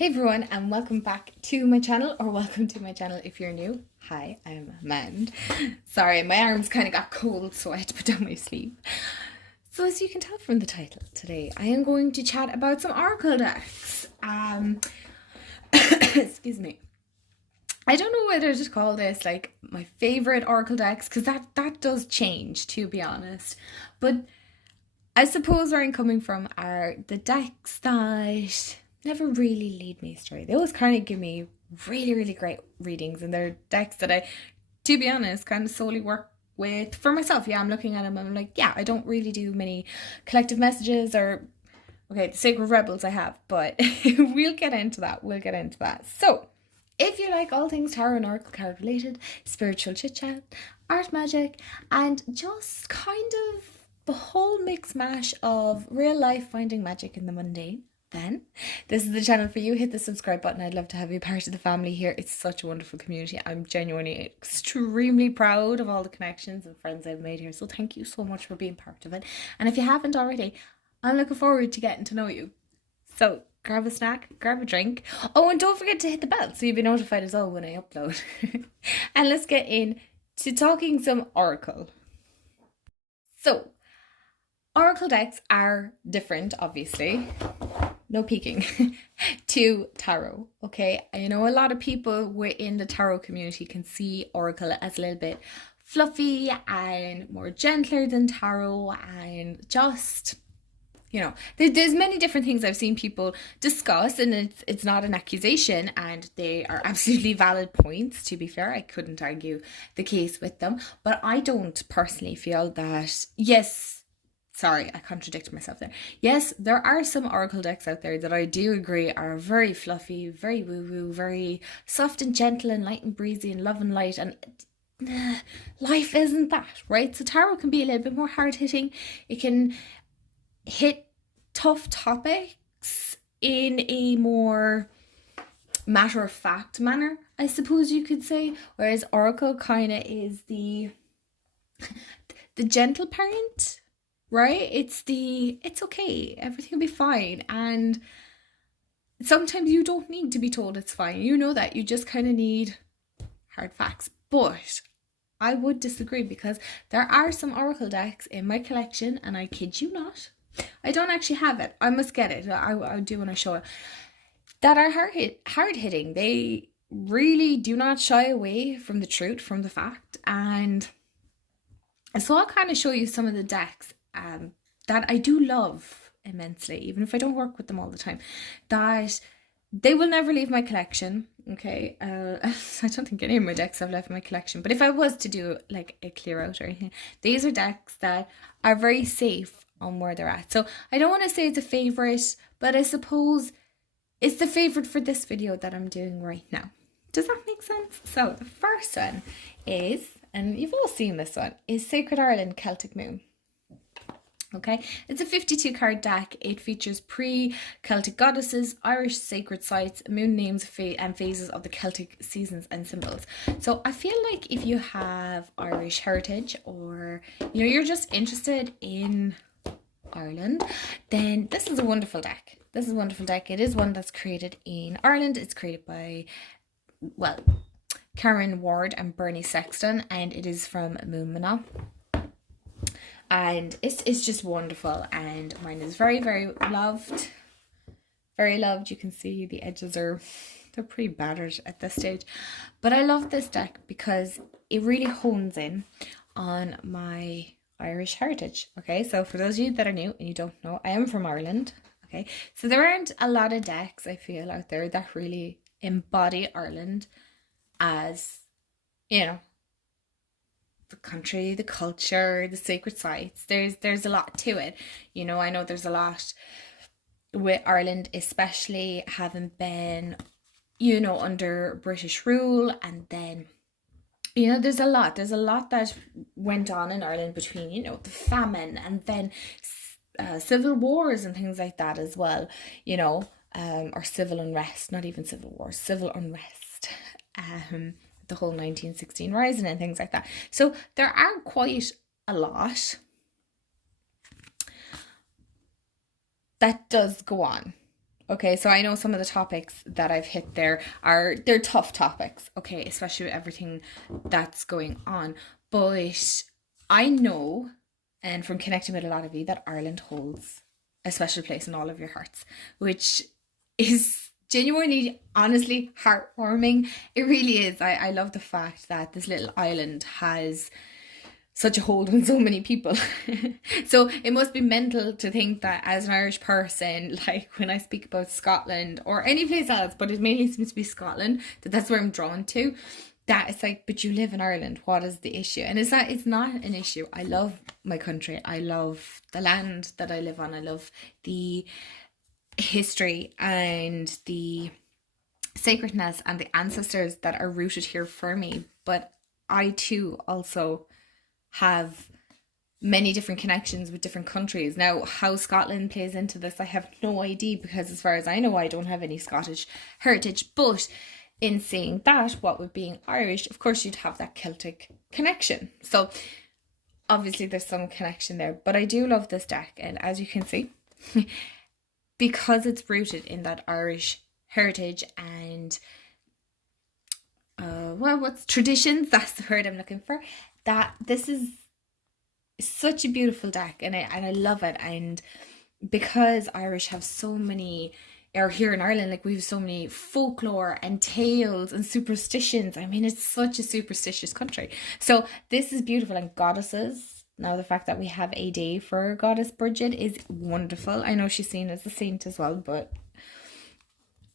Hey everyone, and welcome back to my channel, or welcome to my channel if you're new. Hi, I'm Amand. Sorry, my arms kind of got cold, so I had to put down my sleeve. So as you can tell from the title, today I am going to chat about some oracle decks. Excuse me. I don't know whether to call this like my favorite oracle decks, because that does change, to be honest. But I suppose where I'm coming from are the decks that never really lead me astray. They always kind of give me really, really great readings, and they're decks that I, to be honest, kind of solely work with for myself. Yeah, I'm looking at them and I'm like, yeah, I don't really do many collective messages or, okay, the Sacred Rebels I have, but we'll get into that. We'll get into that. So, if you like all things tarot and oracle card related, spiritual chit chat, art magic, and just kind of the whole mix mash of real life finding magic in the mundane, then this is the channel for you. Hit the subscribe button. I'd love to have you part of the family here. It's such a wonderful community. I'm genuinely extremely proud of all the connections and friends I've made here. So thank you so much for being part of it. And if you haven't already, I'm looking forward to getting to know you. So grab a snack, grab a drink. Oh, and don't forget to hit the bell so you'll be notified as well when I upload. And let's get into talking some oracle. So oracle decks are different, obviously. No peeking. To tarot. Okay, I know a lot of people within the tarot community can see oracle as a little bit fluffy and more gentler than tarot, and just, you know, there's many different things I've seen people discuss, and it's not an accusation, and they are absolutely valid points. To be fair, I couldn't argue the case with them, but I don't personally feel that, yes, sorry, I contradicted myself there. Yes, there are some oracle decks out there that I do agree are very fluffy, very woo-woo, very soft and gentle and light and breezy and love and light, and life isn't that, right? So tarot can be a little bit more hard-hitting. It can hit tough topics in a more matter-of-fact manner, I suppose you could say, whereas oracle kind of is the gentle parent, right? It's okay, everything will be fine, and sometimes you don't need to be told it's fine. You know that. You just kind of need hard facts. But I would disagree, because there are some oracle decks in my collection, and I kid you not, I don't actually have it. I must get it. I do want to show it. That are hard hitting. They really do not shy away from the truth, from the fact, and so I'll kind of show you some of the decks that I do love immensely, even if I don't work with them all the time, that they will never leave my collection. Okay, I don't think any of my decks have left my collection, but if I was to do like a clear out or anything, these are decks that are very safe on where they're at. So I don't want to say it's a favorite, but I suppose it's the favorite for this video that I'm doing right now. Does that make sense? So the first one is, and you've all seen this one, is Sacred Ireland Celtic Moon. Okay, it's a 52 card deck. It features pre-Celtic goddesses, Irish sacred sites, moon names, and phases of the Celtic seasons and symbols. So I feel like if you have Irish heritage, or you know, you're just interested in Ireland, then this is a wonderful deck. This is a wonderful deck. It is one that's created in Ireland. It's created by, well, Karen Ward and Bernie Sexton, and it is from Moonmana. And it's just wonderful, and mine is very, very loved. Very loved. You can see the edges they're pretty battered at this stage. But I love this deck because it really hones in on my Irish heritage. Okay, so for those of you that are new and you don't know, I am from Ireland. Okay, so there aren't a lot of decks, I feel, out there that really embody Ireland as, you know, the country, the culture, the sacred sites. There's a lot to it. You know, I know there's a lot with Ireland, especially having been, you know, under British rule, and then, you know, there's a lot that went on in Ireland between, you know, the famine and then civil wars and things like that as well, you know, or civil unrest, not even civil wars, civil unrest. The whole 1916 rising and things like that. So there are quite a lot that does go on. Okay, so I know some of the topics that I've hit there they're tough topics, okay, especially with everything that's going on. But I know, and from connecting with a lot of you, that Ireland holds a special place in all of your hearts, which is genuinely, honestly heartwarming. It really is. I love the fact that this little island has such a hold on so many people. So it must be mental to think that as an Irish person, like when I speak about Scotland or any place else, but it mainly seems to be Scotland, that's where I'm drawn to. That it's like, but you live in Ireland, what is the issue? And it's that it's not an issue. I love my country. I love the land that I live on. I love the history and the sacredness and the ancestors that are rooted here for me. But I too also have many different connections with different countries. Now, how Scotland plays into this, I have no idea, because as far as I know, I don't have any Scottish heritage. But in saying that, what with being Irish, of course you'd have that Celtic connection. So obviously there's some connection there. But I do love this deck, and as you can see, because it's rooted in that Irish heritage and what's traditions, that's the word I'm looking for, that this is such a beautiful deck, and I love it. And because Irish have so many, or here in Ireland, like we have so many folklore and tales and superstitions. I mean, it's such a superstitious country. So this is beautiful. And goddesses, now the fact that we have a day for Goddess Bridget is wonderful. I know she's seen as a saint as well, but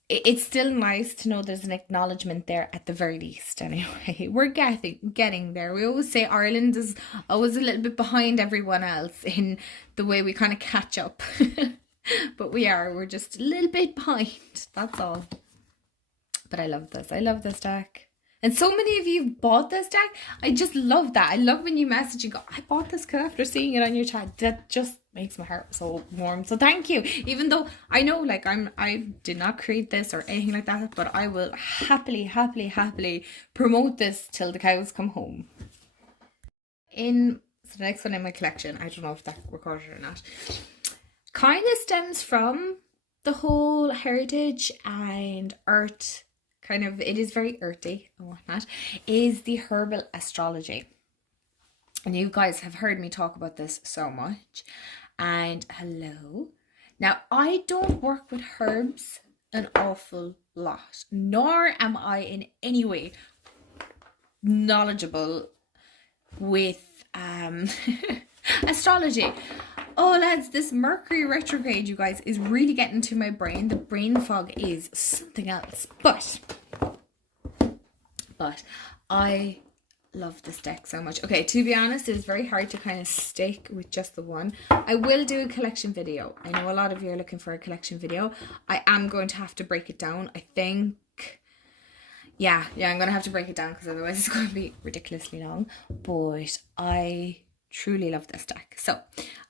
it's still nice to know there's an acknowledgement there at the very least. Anyway, we're getting there. We always say Ireland is always a little bit behind everyone else in the way we kind of catch up. But we're just a little bit behind, that's all. But I love this deck. And so many of you bought this deck. I just love that. I love when you message and go, I bought this after seeing it on your chat. That just makes my heart so warm. So thank you. Even though I know, like, I did not create this or anything like that, but I will happily promote this till the cows come home. So the next one in my collection, I don't know if that recorded or not, kind of stems from the whole heritage and earth. Kind of, it is very earthy and whatnot, is the Herbal Astrology. And you guys have heard me talk about this so much. And hello. Now, I don't work with herbs an awful lot, nor am I in any way knowledgeable with astrology. Oh lads, this Mercury retrograde, you guys, is really getting to my brain. The brain fog is something else. But I love this deck so much. Okay, to be honest, it's very hard to kind of stick with just the one. I will do a collection video. I know a lot of you are looking for a collection video. I am going to have to break it down, I think. Yeah, I'm going to have to break it down because otherwise it's going to be ridiculously long. But I truly love this deck. So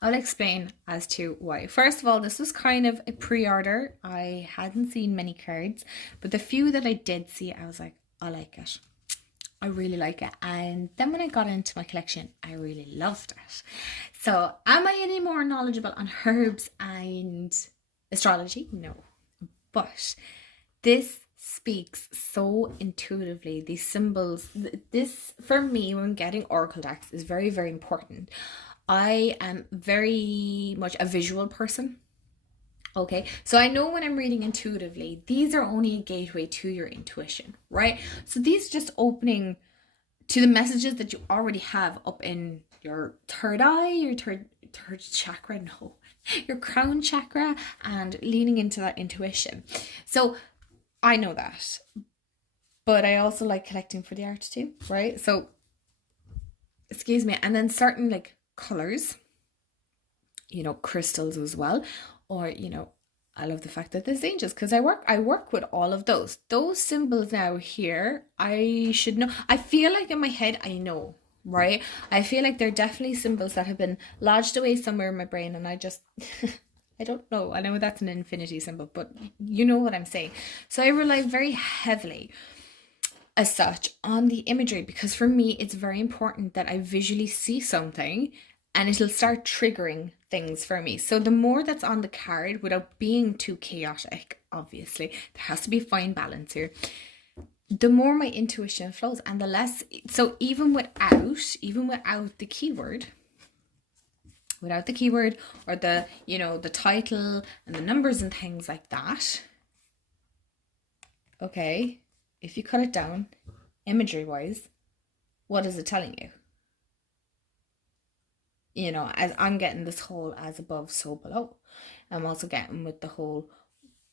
I'll explain as to why. First of all, this was kind of a pre-order. I hadn't seen many cards, but the few that I did see, I was like, I like it. I really like it. And then when I got into my collection, I really loved it. So am I any more knowledgeable on herbs and astrology? No. But this speaks so intuitively. These symbols, this for me when getting oracle decks is very, very important. I am very much a visual person. Okay, so I know when I'm reading intuitively, these are only a gateway to your intuition, right? So these just opening to the messages that you already have up in your third eye, your third chakra, no, your crown chakra, and leaning into that intuition. So I know that, but I also like collecting for the art too, right? So, excuse me, and then certain like colors, crystals as well, or I love the fact that there's angels because I work with all of those symbols now here. I should know. I feel like in my head I know, right? I feel like they're definitely symbols that have been lodged away somewhere in my brain, and I just I don't know. I know that's an infinity symbol, but you know what I'm saying. So I rely very heavily as such on the imagery because for me it's very important that I visually see something and it'll start triggering things for me. So the more that's on the card without being too chaotic, obviously, there has to be a fine balance here. The more my intuition flows and the less, so even without the keyword, or the, you know, the title and the numbers and things like that, okay, if you cut it down imagery wise, what is it telling you? You know, as I'm getting this whole as above, so below. I'm also getting with the whole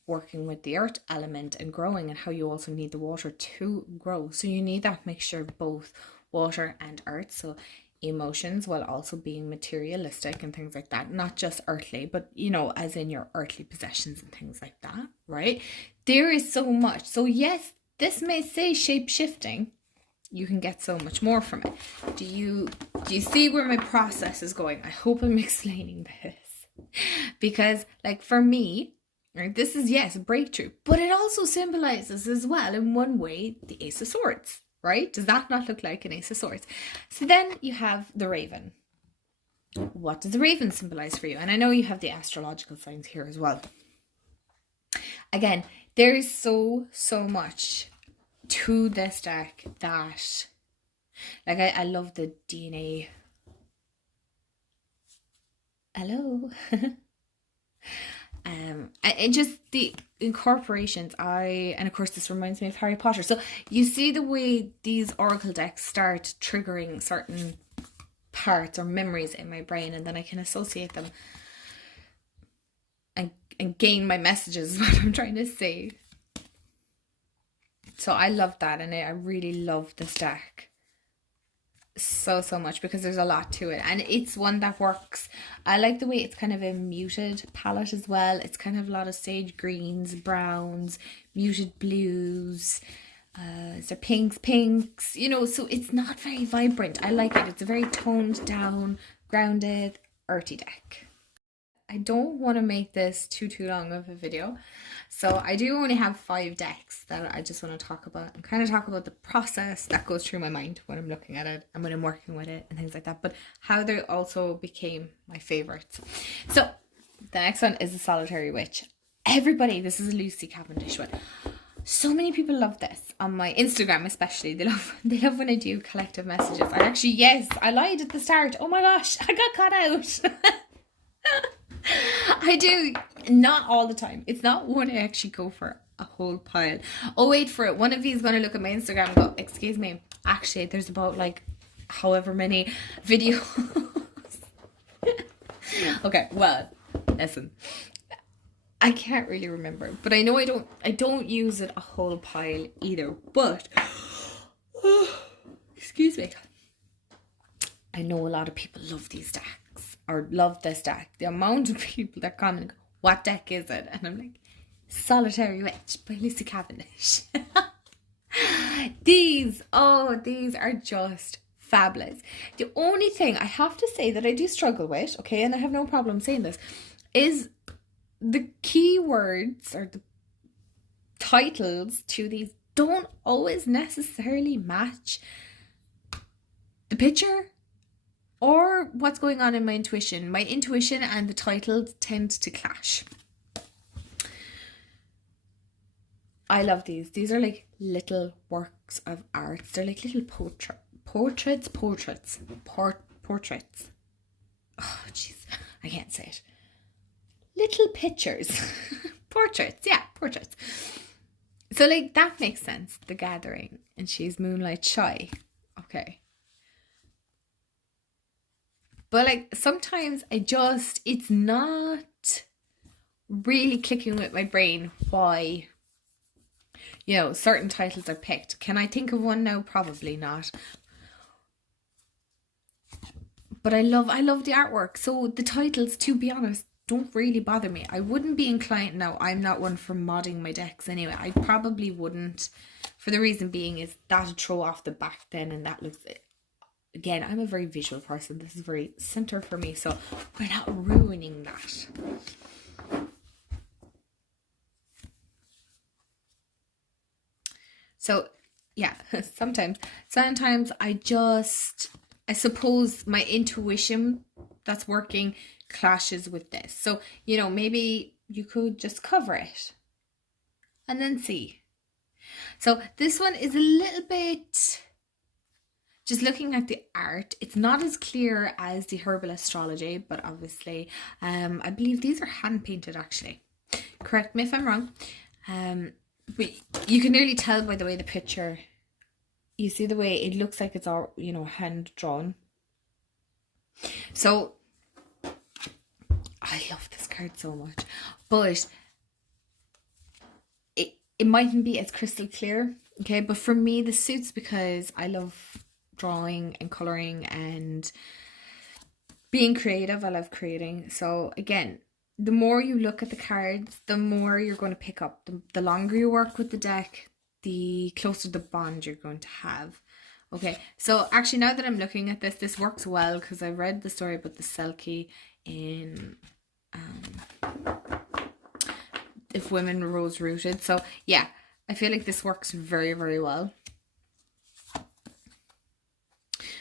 working with the earth element and growing, and how you also need the water to grow. So you need that mixture of both water and earth. So emotions while also being materialistic and things like that. Not just earthly, but, you know, as in your earthly possessions and things like that, right? There is so much. So yes, this may say shape shifting. You can get so much more from it. Do you see where my process is going? I hope I'm explaining this. Because, like, for me, right, this is, yes, breakthrough, but it also symbolizes as well, in one way, the Ace of Swords, right? Does that not look like an Ace of Swords? So then you have the Raven. What does the Raven symbolize for you? And I know you have the astrological signs here as well. Again, there is so much to this deck that, like, I love the DNA. Hello. And just the incorporations, and of course this reminds me of Harry Potter. So you see the way these oracle decks start triggering certain parts or memories in my brain, and then I can associate them and gain my messages, is what I'm trying to say. So I love that, and I really love this deck so much, because there's a lot to it, and it's one that works. I like the way it's kind of a muted palette as well. It's kind of a lot of sage greens, browns, muted blues, so pinks, you know, so it's not very vibrant. I like it. It's a very toned down, grounded, earthy deck. I don't want to make this too long of a video, so I do only have 5 decks that I just want to talk about, and kind of talk about the process that goes through my mind when I'm looking at it and when I'm working with it and things like that, but how they also became my favorites. So the next one is the Solitary Witch. Everybody, this is a Lucy Cavendish one. So many people love this on my Instagram, especially. They love when I do collective messages. I lied at the start. Oh my gosh, I got caught out. I do, not all the time. It's not one I actually go for a whole pile. Oh, wait for it. One of you is going to look at my Instagram and go, excuse me, actually there's about like however many videos. Okay, well, listen, I can't really remember, but I know I don't use it a whole pile either, but excuse me, I know a lot of people love these decks, or love this deck. The amount of people that come and go, what deck is it? And I'm like, Solitary Witch by Lucy Cavendish. These are just fabulous. The only thing I have to say that I do struggle with, okay, and I have no problem saying this, is the keywords or the titles to these don't always necessarily match the picture or what's going on in my intuition. My intuition and the titles tend to clash. I love these. These are like little works of art. They're like little portraits. Oh, jeez, I can't say it. Little pictures. Portraits. So like that makes sense. The Gathering, and she's moonlight shy. Okay. But like sometimes it's not really clicking with my brain why, you know, certain titles are picked. Can I think of one now? Probably not. But I love the artwork. So the titles, to be honest, don't really bother me. I wouldn't be inclined, now I'm not one for modding my decks anyway. I probably wouldn't, for the reason being is that'd throw off the back then, and that looks, again, I'm a very visual person. This is very center for me, so we're not ruining that. So yeah, sometimes I suppose my intuition that's working clashes with this. So, you know, maybe you could just cover it and then see. So this one is a little bit, just looking at the art, it's not as clear as the Herbal Astrology, but obviously, I believe these are hand painted actually. Correct me if I'm wrong. But you can nearly tell by the way the picture, you see the way it looks like it's all, you know, hand drawn. So I love this card so much, but it mightn't be as crystal clear, okay? But for me, this suits because I love drawing and colouring and being creative. I love creating. So again, the more you look at the cards, the more you're going to pick up. The longer you work with the deck, the closer the bond you're going to have. Okay, so actually now that I'm looking at this, this works well because I read the story about the Celtic in If Women Rose Rooted. So yeah, I feel like this works very, very well.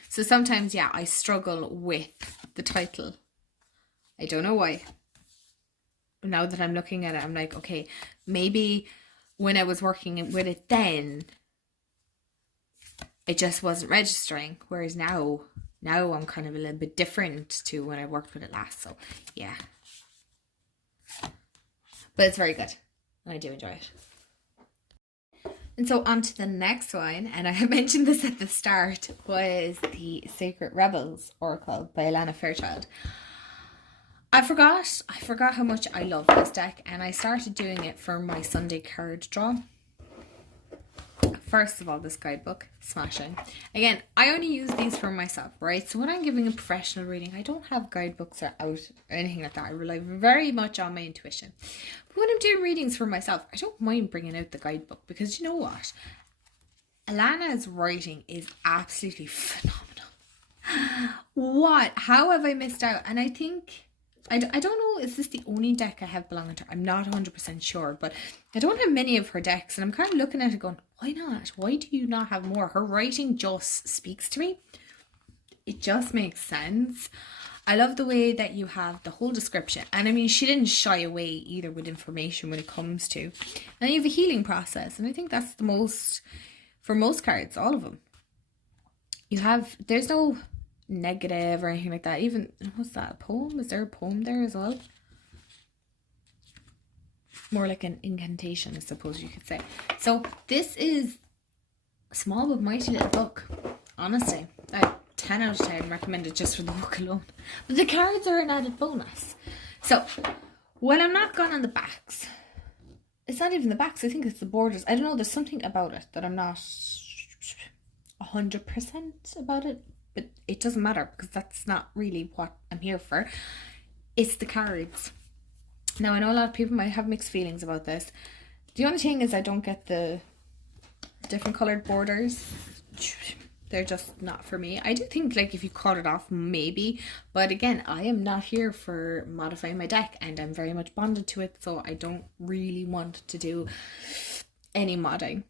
So sometimes, yeah, I struggle with the title. I don't know why. Now that I'm looking at it, I'm like, okay, maybe when I was working with it then, it just wasn't registering. Whereas now I'm kind of a little bit different to when I worked with it last. So yeah. But it's very good. And I do enjoy it. And so on to the next one, and I have mentioned this at the start, was the Sacred Rebels Oracle by Alana Fairchild. I forgot how much I love this deck, and I started doing it for my Sunday card draw. First of all, this guidebook, smashing. Again, I only use these for myself, right? So when I'm giving a professional reading, I don't have guidebooks or out or anything like that. I rely very much on my intuition. But when I'm doing readings for myself, I don't mind bringing out the guidebook because you know what? Alana's writing is absolutely phenomenal. How have I missed out? And I think, I don't know, is this the only deck I have belonging to her? I'm not 100% sure, but I don't have many of her decks, and I'm kind of looking at it going, why not? Why do you not have more? Her writing just speaks to me. It just makes sense. I love the way that you have the whole description. And I mean, she didn't shy away either with information when it comes to. And you have a healing process. And I think that's the most, for most cards, all of them. There's no negative or anything like that. Even, what's that, a poem? Is there a poem there as well? More like an incantation, I suppose you could say. So this is a small but mighty little book. Honestly, 10 out of 10 recommend it just for the book alone. But the cards are an added bonus. So when I'm not gone on the backs, it's not even the backs, I think it's the borders. I don't know, there's something about it that I'm not 100% about it, but it doesn't matter because that's not really what I'm here for. It's the cards. Now, I know a lot of people might have mixed feelings about this. The only thing is I don't get the different coloured borders. They're just not for me. I do think, like, if you cut it off, maybe. But again, I am not here for modifying my deck, and I'm very much bonded to it, so I don't really want to do any modding.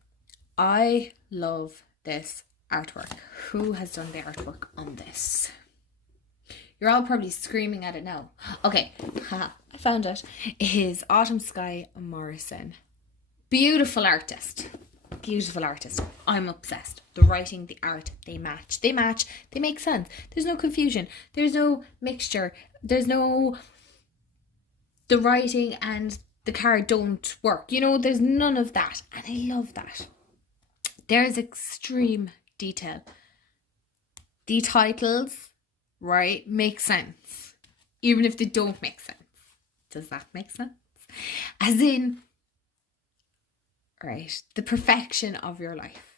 I love this artwork. Who has done the artwork on this? You're all probably screaming at it now. Okay, I found it. It is Autumn Sky Morrison. Beautiful artist. Beautiful artist. I'm obsessed. The writing, the art, they match. They match. They make sense. There's no confusion. There's no mixture. There's no... The writing and the card don't work. You know, there's none of that. And I love that. There's extreme detail. The titles... right, makes sense. Even if they don't make sense. Does that make sense? As in, right, the perfection of your life.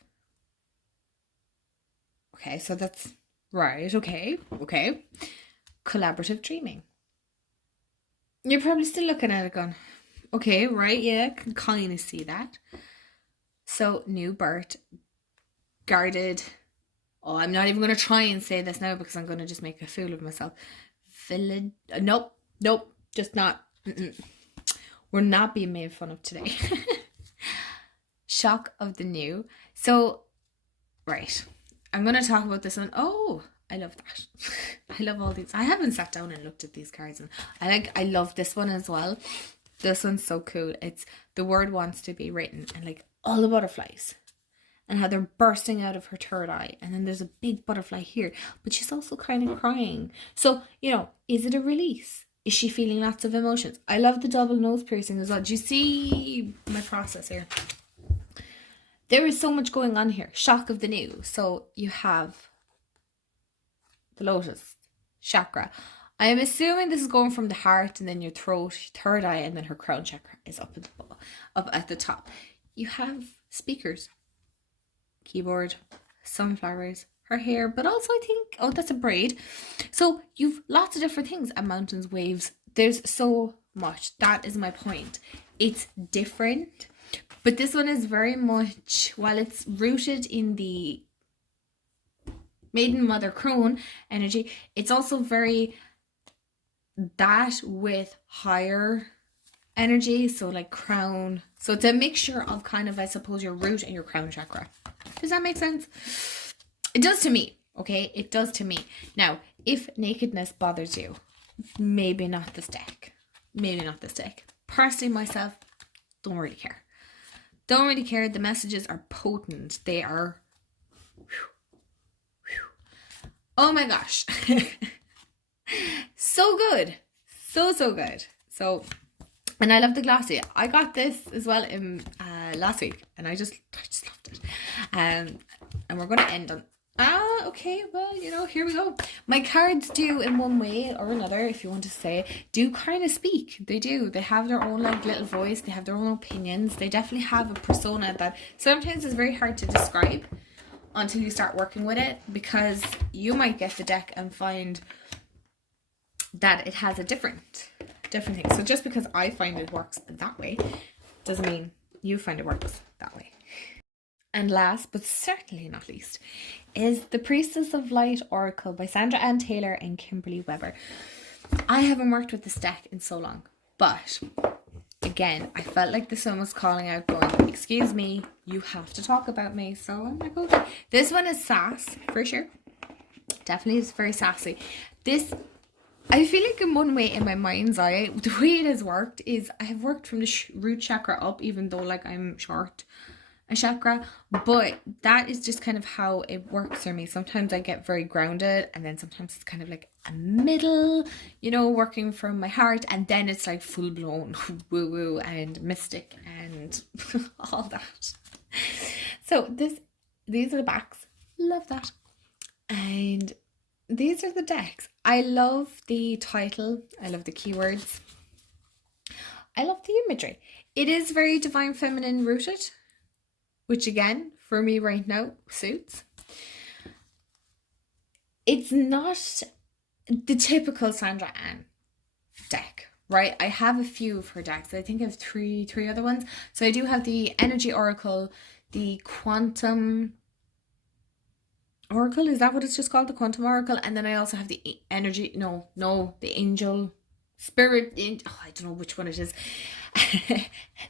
Okay, so that's, right, okay. Collaborative dreaming. You're probably still looking at it going, okay, right, yeah, I can kind of see that. So, new birth, guarded... Oh, I'm not even going to try and say this now because I'm going to just make a fool of myself. Village... Nope. Just not. We're not being made fun of today. Shock of the new. So, right. I'm going to talk about this one. Oh, I love that. I love all these. I haven't sat down and looked at these cards, and I love this one as well. This one's so cool. It's the word wants to be written, and like all the butterflies and how they're bursting out of her third eye, and then there's a big butterfly here, but she's also kind of crying. So, you know, is it a release? Is she feeling lots of emotions? I love the double nose piercing as well. Do you see my process here? There is so much going on here. Shock of the new. So you have the lotus chakra. I am assuming this is going from the heart and then your throat, third eye, and then her crown chakra is up at the top. You have speakers, keyboard, sunflowers, her hair, but also I think, oh, that's a braid. So you've lots of different things, and mountains, waves. There's so much. That is my point. It's different, but this one is very much, while it's rooted in the maiden mother crone energy, it's also very that with higher energy. So like crown. So it's a mixture of kind of, I suppose, your root and your crown chakra. Does that make sense? It does to me. Okay, it does to me. Now, if nakedness bothers you, maybe not this deck. Maybe not this deck. Personally, myself, don't really care. Don't really care. The messages are potent. They are... Oh my gosh. So good. So good. So, and I love the glossy. I got this as well in last week, and I just loved it. And we're going to end on... okay, well, you know, here we go. My cards do, in one way or another, if you want to say, do kind of speak. They do. They have their own like little voice. They have their own opinions. They definitely have a persona that sometimes is very hard to describe until you start working with it, because you might get the deck and find that it has a different thing. So just because I find it works that way doesn't mean you find it works that way. And last, but certainly not least, is the Priestess of Light Oracle by Sandra Ann Taylor and Kimberly Weber. I haven't worked with this deck in so long, but again, I felt like the sun was calling out, going, excuse me, you have to talk about me. So I'm like, okay. This one is sass, for sure. Definitely is very sassy. This, I feel like in one way, in my mind's eye, the way it has worked is I have worked from the root chakra up, even though like I'm short a chakra, but that is just kind of how it works for me. Sometimes I get very grounded, and then sometimes it's kind of like a middle, you know, working from my heart, and then it's like full blown woo woo and mystic and all that. So these are the backs. Love that. And these are the decks. I love the title. I love the keywords. I love the imagery. It is very divine feminine rooted, which again, for me right now, suits. It's not the typical Sandra Ann deck, right? I have a few of her decks. I think I have three other ones. So I do have the Energy Oracle, the Quantum Oracle, is that what it's just called? The Quantum Oracle. And then I also have the Energy, the Angel Spirit, I don't know which one it is.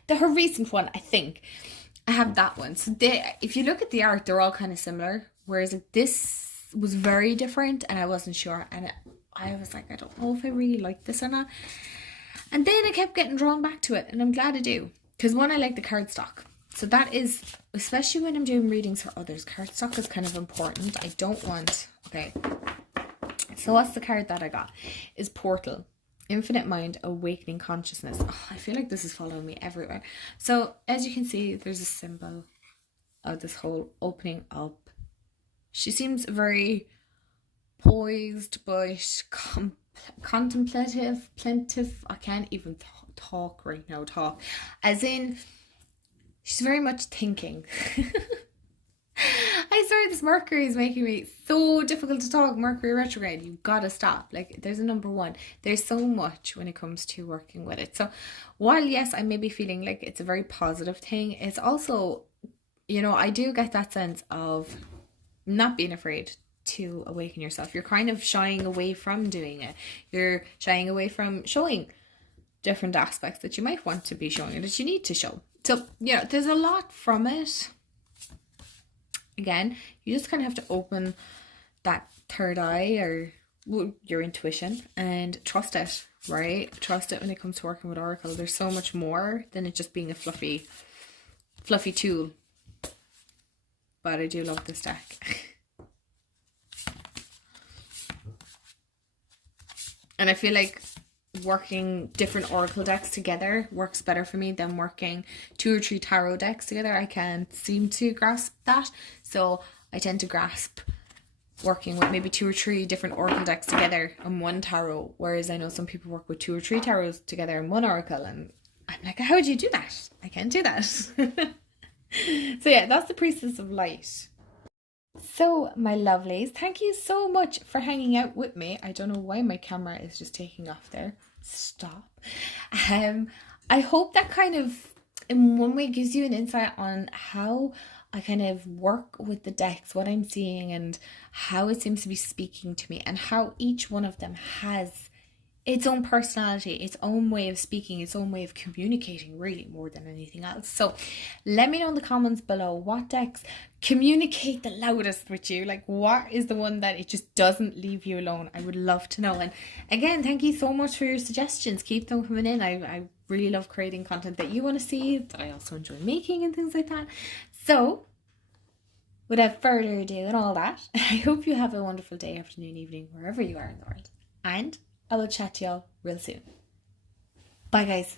Her recent one, I think. I have that one. So if you look at the art, they're all kind of similar. Whereas this was very different, and I wasn't sure. And I was like, I don't know if I really like this or not. And then I kept getting drawn back to it, and I'm glad I do. Because one, I like the cardstock. So that is, especially when I'm doing readings for others, cardstock is kind of important. I don't want... Okay. So what's the card that I got? Is Portal. Infinite Mind, Awakening Consciousness. Oh, I feel like this is following me everywhere. So as you can see, there's a symbol of this whole opening up. She seems very poised, but contemplative, plaintive. I can't even talk right now. As in, she's very much thinking. I swear this Mercury is making me so difficult to talk. Mercury retrograde, you've got to stop. Like, there's a number one. There's so much when it comes to working with it. So while yes, I may be feeling like it's a very positive thing, it's also, you know, I do get that sense of not being afraid to awaken yourself. You're kind of shying away from doing it. You're shying away from showing different aspects that you might want to be showing or that you need to show. So, you know, there's a lot from it. Again, you just kind of have to open that third eye or your intuition and trust it, right? Trust it when it comes to working with Oracle. There's so much more than it just being a fluffy tool. But I do love this deck. And I feel like working different oracle decks together works better for me than working 2 or 3 tarot decks together. I can't seem to grasp that. So I tend to grasp working with maybe 2 or 3 different oracle decks together on one tarot. Whereas I know some people work with 2 or 3 tarots together in one oracle. And I'm like, how would you do that? I can't do that. So yeah, that's the Priestess of Light. So, my lovelies, thank you so much for hanging out with me. I don't know why my camera is just taking off there. Stop. I hope that kind of, in one way, gives you an insight on how I kind of work with the decks, what I'm seeing, and how it seems to be speaking to me, and how each one of them has its own personality, its own way of speaking, its own way of communicating, really, more than anything else. So let me know in the comments below what decks communicate the loudest with you. Like, what is the one that it just doesn't leave you alone? I would love to know. And again, thank you so much for your suggestions. Keep them coming in. I really love creating content that you want to see, that I also enjoy making and things like that. So without further ado and all that, I hope you have a wonderful day, afternoon, evening, wherever you are in the world. And I will chat to y'all real soon. Bye, guys.